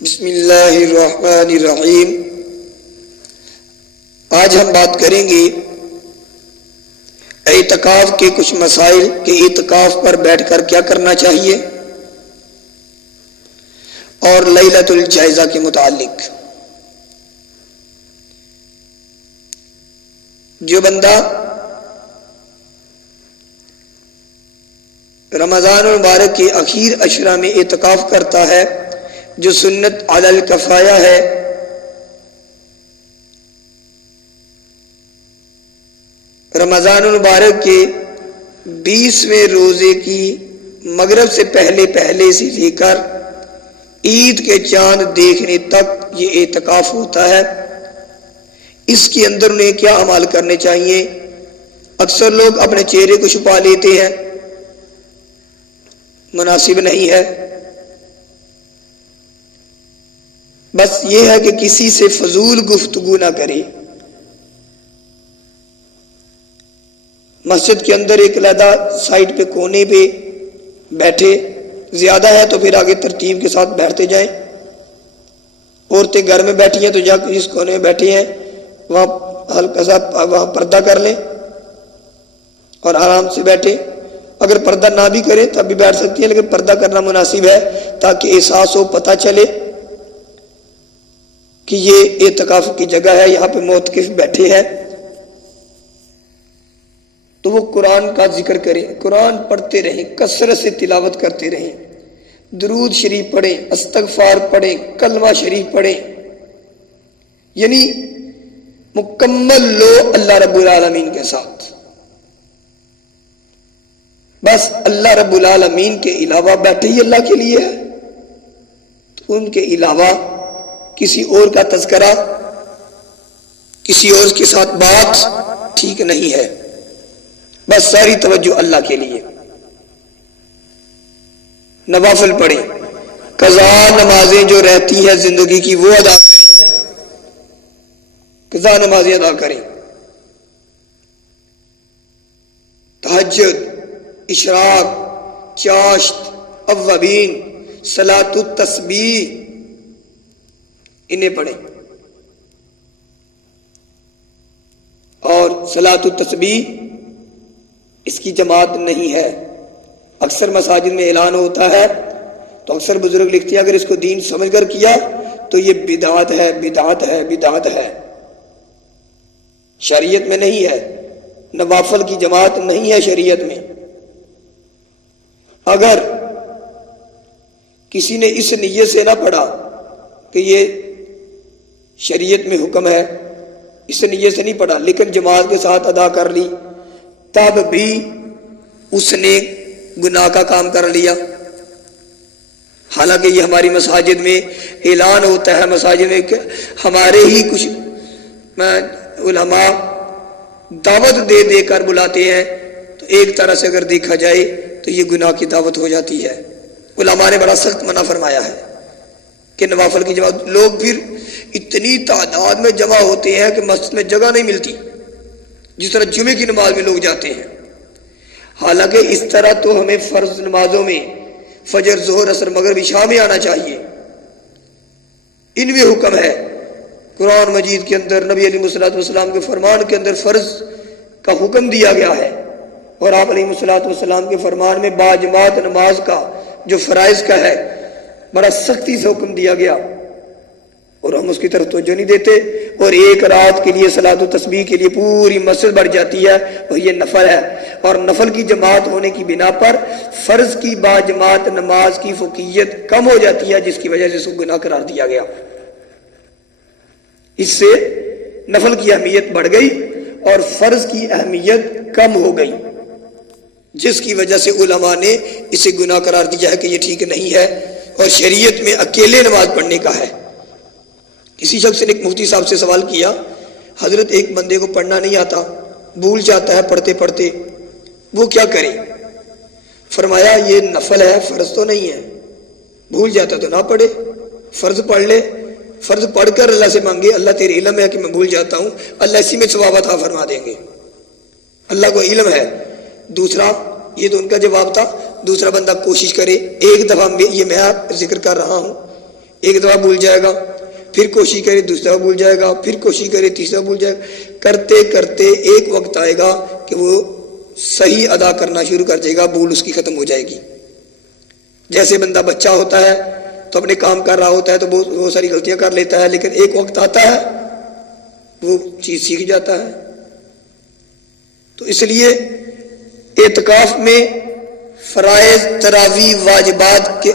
بسم اللہ الرحمن الرحیم۔ آج ہم بات کریں گے اعتکاف کے کچھ مسائل کہ اعتکاف پر بیٹھ کر کیا کرنا چاہیے اور لیلۃ الجائزہ کے متعلق۔ جو بندہ رمضان المبارک کے اخیر عشرہ میں اعتکاف کرتا ہے، جو سنت علی الکفایہ ہے، رمضان المبارک کے 20ویں روزے کی مغرب سے پہلے سے لے کر عید کے چاند دیکھنے تک یہ اعتکاف ہوتا ہے۔ اس کے اندر انہیں کیا اعمال کرنے چاہیے؟ اکثر لوگ اپنے چہرے کو چھپا لیتے ہیں، مناسب نہیں ہے۔ بس یہ ہے کہ کسی سے فضول گفتگو نہ کرے، مسجد کے اندر ایک علیحدہ سائڈ پہ کونے پہ بیٹھے، زیادہ ہے تو پھر آگے ترتیب کے ساتھ بیٹھتے جائیں۔ عورتیں گھر میں بیٹھی ہیں تو جا کے جس کونے میں بیٹھی ہیں وہاں ہلکا سا وہاں پردہ کر لیں اور آرام سے بیٹھیں۔ اگر پردہ نہ بھی کریں تب بھی بیٹھ سکتی ہیں، لیکن پردہ کرنا مناسب ہے تاکہ احساس ہو، پتہ چلے کہ یہ اعتکاف کی جگہ ہے، یہاں پہ معتکف بیٹھے ہیں۔ تو وہ قرآن کا ذکر کریں، قرآن پڑھتے رہیں، کثرت سے تلاوت کرتے رہیں، درود شریف پڑھیں، استغفار پڑھیں، کلمہ شریف پڑھیں، یعنی مکمل لو اللہ رب العالمین کے ساتھ۔ بس اللہ رب العالمین کے علاوہ بیٹھے ہی اللہ کے لیے ہے، تو ان کے علاوہ کسی اور کا تذکرہ، کسی اور کے ساتھ بات ٹھیک نہیں ہے۔ بس ساری توجہ اللہ کے لیے۔ نوافل پڑھیں، قضا نمازیں جو رہتی ہیں زندگی کی وہ ادا کریں، قضا نمازیں ادا کریں، تہجد، اشراق، چاشت، اوابین، صلاۃ التسبیح، انہیں پڑھیں۔ اور صلاۃ التسبیح اس کی جماعت نہیں ہے، اکثر مساجد میں اعلان ہوتا ہے تو اکثر بزرگ لکھتے ہیں اگر اس کو دین سمجھ کر کیا تو یہ بدعت ہے، بدعت ہے، بدعت ہے، شریعت میں نہیں ہے، نوافل کی جماعت نہیں ہے شریعت میں۔ اگر کسی نے اس نیت سے نہ پڑھا کہ یہ شریعت میں حکم ہے، اس نیت سے نہیں پڑھا لیکن جماعت کے ساتھ ادا کر لی، تب بھی اس نے گناہ کا کام کر لیا۔ حالانکہ یہ ہماری مساجد میں اعلان ہوتا ہے، مساجد میں ہمارے ہی کچھ علماء دعوت دے دے کر بلاتے ہیں، تو ایک طرح سے اگر دیکھا جائے تو یہ گناہ کی دعوت ہو جاتی ہے۔ علماء نے بڑا سخت منع فرمایا ہے کہ نوافل کی جماعت، لوگ پھر اتنی تعداد میں جمع ہوتے ہیں کہ مسجد میں جگہ نہیں ملتی، جس طرح جمعے کی نماز میں لوگ جاتے ہیں۔ حالانکہ اس طرح تو ہمیں فرض نمازوں میں فجر، ظہر، عصر، مغرب، عشاء میں آنا چاہیے، ان میں حکم ہے۔ قرآن مجید کے اندر نبی علیہ الصلوۃ والسلام کے فرمان کے اندر فرض کا حکم دیا گیا ہے، اور آپ علیہ الصلوۃ والسلام کے فرمان میں باجماعت نماز کا جو فرائض کا ہے بڑا سختی سے حکم دیا گیا، اور ہم اس کی طرف توجہ نہیں دیتے، اور ایک رات کے لیے صلاۃ التسبیح کے لیے پوری مسجد بڑھ جاتی ہے، اور یہ نفل ہے، اور نفل کی جماعت ہونے کی بنا پر فرض کی باجماعت نماز کی فوقیت کم ہو جاتی ہے، جس کی وجہ سے اس کو گناہ قرار دیا گیا۔ اس سے نفل کی اہمیت بڑھ گئی اور فرض کی اہمیت کم ہو گئی، جس کی وجہ سے علماء نے اسے گناہ قرار دیا ہے کہ یہ ٹھیک نہیں ہے، اور شریعت میں اکیلے نماز پڑھنے کا ہے۔ کسی شخص نے ایک مفتی صاحب سے سوال کیا، حضرت ایک بندے کو پڑھنا نہیں آتا، بھول جاتا ہے پڑھتے پڑھتے، وہ کیا کرے؟ فرمایا یہ نفل ہے، فرض تو نہیں ہے، بھول جاتا تو نہ پڑھے، فرض پڑھ لے، فرض پڑھ کر اللہ سے مانگے، اللہ تیرے علم ہے کہ میں بھول جاتا ہوں، اللہ اسی میں ثواب عطا فرما دیں گے، اللہ کو علم ہے۔ دوسرا یہ تو ان کا جواب تھا، دوسرا بندہ کوشش کرے، ایک دفعہ یہ میں ذکر کر رہا ہوں، ایک دفعہ بھول جائے گا، پھر کوشش کرے دوسری دفعہ بھول جائے گا، پھر کوشش کرے تیسری دفعہ بھول جائے گا، کرتے کرتے ایک وقت آئے گا کہ وہ صحیح ادا کرنا شروع کر دے گا، بھول اس کی ختم ہو جائے گی۔ جیسے بندہ بچہ ہوتا ہے تو اپنے کام کر رہا ہوتا ہے تو بہت ساری غلطیاں کر لیتا ہے، لیکن ایک وقت آتا ہے وہ چیز سیکھ جاتا ہے۔ تو اس لیے اعتکاف میں فرائض، تراویح، واجبات کے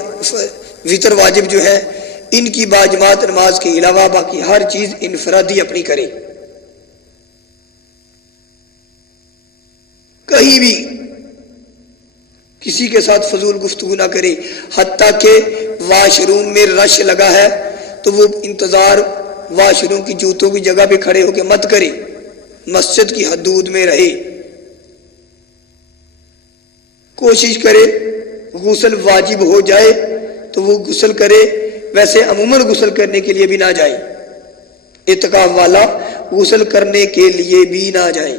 وتر واجب جو ہے ان کی باجماعت نماز کے علاوہ باقی ہر چیز انفرادی اپنی کرے، کہیں بھی کسی کے ساتھ فضول گفتگو نہ کرے، حتیٰ کہ واش روم میں رش لگا ہے تو وہ انتظار واش روم کی جوتوں کی جگہ پہ کھڑے ہو کے مت کرے، مسجد کی حدود میں رہے، کوشش کرے غسل واجب ہو جائے تو وہ غسل کرے، ویسے عموماً غسل کرنے کے لیے بھی نہ جائے، اعتکاف والا غسل کرنے کے لیے بھی نہ جائے،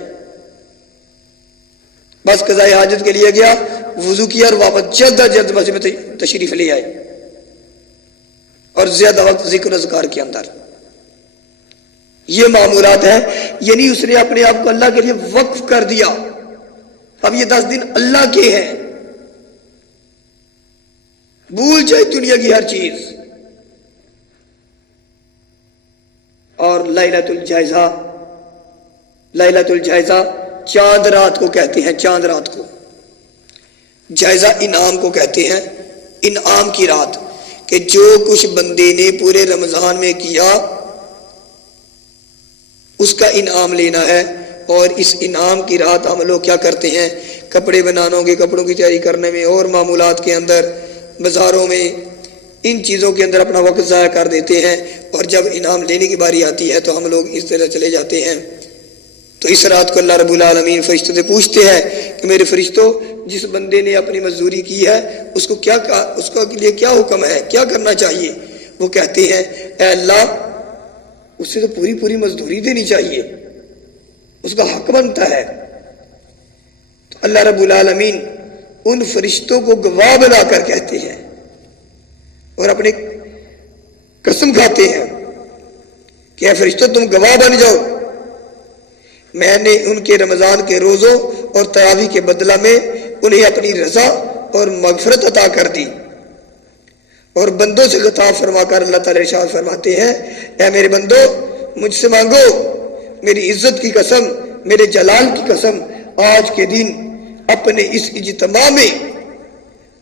بس قضاء حاجت کے لیے گیا، وضو کیا اور واپس جلد از جلد مسجد میں تشریف لے آئے، اور زیادہ وقت ذکر و اذکار کے اندر یہ معمولات ہیں، یعنی اس نے اپنے آپ کو اللہ کے لیے وقف کر دیا، اب یہ 10 دن اللہ کے ہیں، بھول جائے دنیا کی ہر چیز۔ اور لیلۃ الجائزہ، لیلۃ الجائزہ چاند رات کو کہتے ہیں، چاند رات کو، جائزہ انعام کو کہتے ہیں، انعام کی رات، کہ جو کچھ بندے نے پورے رمضان میں کیا اس کا انعام لینا ہے۔ اور اس انعام کی رات ہم لوگ کیا کرتے ہیں، کپڑے بنانوں کے، کپڑوں کی تیاری کرنے میں اور معمولات کے اندر، بازاروں میں، ان چیزوں کے اندر اپنا وقت ضائع کر دیتے ہیں، اور جب انعام لینے کی باری آتی ہے تو ہم لوگ اس طرح چلے جاتے ہیں۔ تو اس رات کو اللہ رب العالمین فرشتوں سے پوچھتے ہیں کہ میرے فرشتوں، جس بندے نے اپنی مزدوری کی ہے اس کو کیا، اس کے لیے کیا حکم ہے، کیا کرنا چاہیے؟ وہ کہتے ہیں اے اللہ، اسے تو پوری پوری مزدوری دینی چاہیے، اس کا حق بنتا ہے۔ تو اللہ رب العالمین ان فرشتوں کو گواہ بنا کر کہتے ہیں اور اپنی قسم کھاتے ہیں کہ اے فرشتوں تم گواہ بن جاؤ، میں نے ان کے رمضان کے روزوں اور تراویح کے بدلہ میں انہیں اپنی رضا اور مغفرت عطا کر دی۔ اور بندوں سے خطاب فرما کر اللہ تعالی ارشاد فرماتے ہیں اے میرے بندو، مجھ سے مانگو، میری عزت کی قسم، میرے جلال کی قسم، آج کے دن اپنے اس اجتماع میں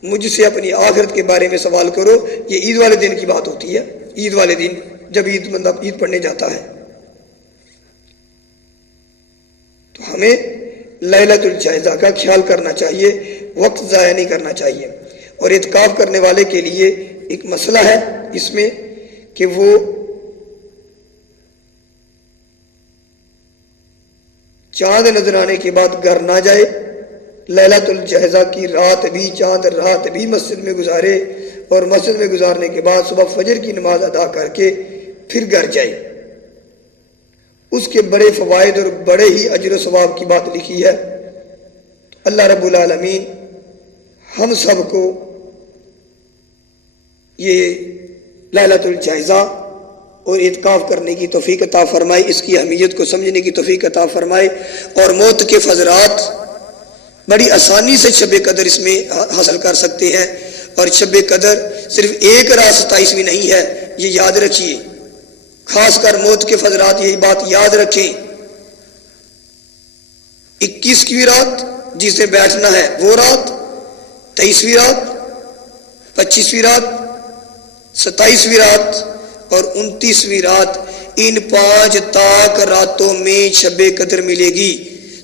مجھ سے اپنی آخرت کے بارے میں سوال کرو۔ یہ عید والے دن کی بات ہوتی ہے، عید والے دن جب بندہ عید پڑھنے جاتا ہے۔ تو ہمیں لیلۃ الجائزہ کا خیال کرنا چاہیے، وقت ضائع نہیں کرنا چاہیے۔ اور اعتکاف کرنے والے کے لیے ایک مسئلہ ہے اس میں کہ وہ چاند نظر آنے کے بعد گھر نہ جائے، لیلۃ الجائزہ کی رات بھی، چاند رات بھی مسجد میں گزارے، اور مسجد میں گزارنے کے بعد صبح فجر کی نماز ادا کر کے پھر گھر جائے۔ اس کے بڑے فوائد اور بڑے ہی اجر و ثواب کی بات لکھی ہے۔ اللہ رب العالمین ہم سب کو یہ لیلۃ الجائزہ اور اعتکاف کرنے کی توفیق عطا فرمائے، اس کی اہمیت کو سمجھنے کی توفیق عطا فرمائے، اور موت کے فضرات بڑی آسانی سے شب قدر اس میں حاصل کر سکتے ہیں۔ اور شب قدر صرف ایک رات 27ویں نہیں ہے، یہ یاد رکھیے، خاص کر موت کے فضرات یہی بات یاد رکھیں۔ 21ویں رات جس میں بیٹھنا ہے وہ رات، 23ویں رات، 25ویں رات، 27ویں رات اور 29ویں رات، ان 5 تاک راتوں میں شب قدر ملے گی۔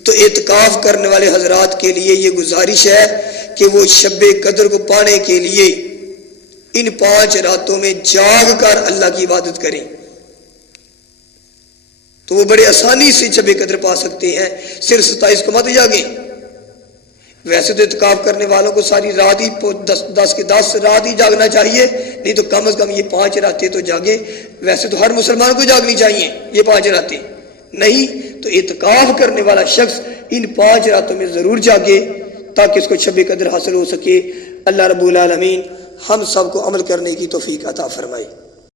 تو اعتکاف کرنے والے حضرات کے لیے یہ گزارش ہے کہ وہ شب قدر کو پانے کے لیے ان 5 راتوں میں جاگ کر اللہ کی عبادت کریں، تو وہ بڑے آسانی سے شب قدر پا سکتے ہیں۔ صرف 27 کو مت جاگیں، ویسے تو اعتکاف کرنے والوں کو ساری رات ہی 10 کے 10 رات ہی جاگنا چاہیے، نہیں تو کم از کم یہ 5 راتیں تو جاگیں۔ ویسے تو ہر مسلمان کو جاگنی چاہیے یہ 5 راتیں، نہیں تو اعتکاف کرنے والا شخص ان 5 راتوں میں ضرور جاگے تاکہ اس کو شب قدر حاصل ہو سکے۔ اللہ رب العالمین ہم سب کو عمل کرنے کی توفیق عطا فرمائے۔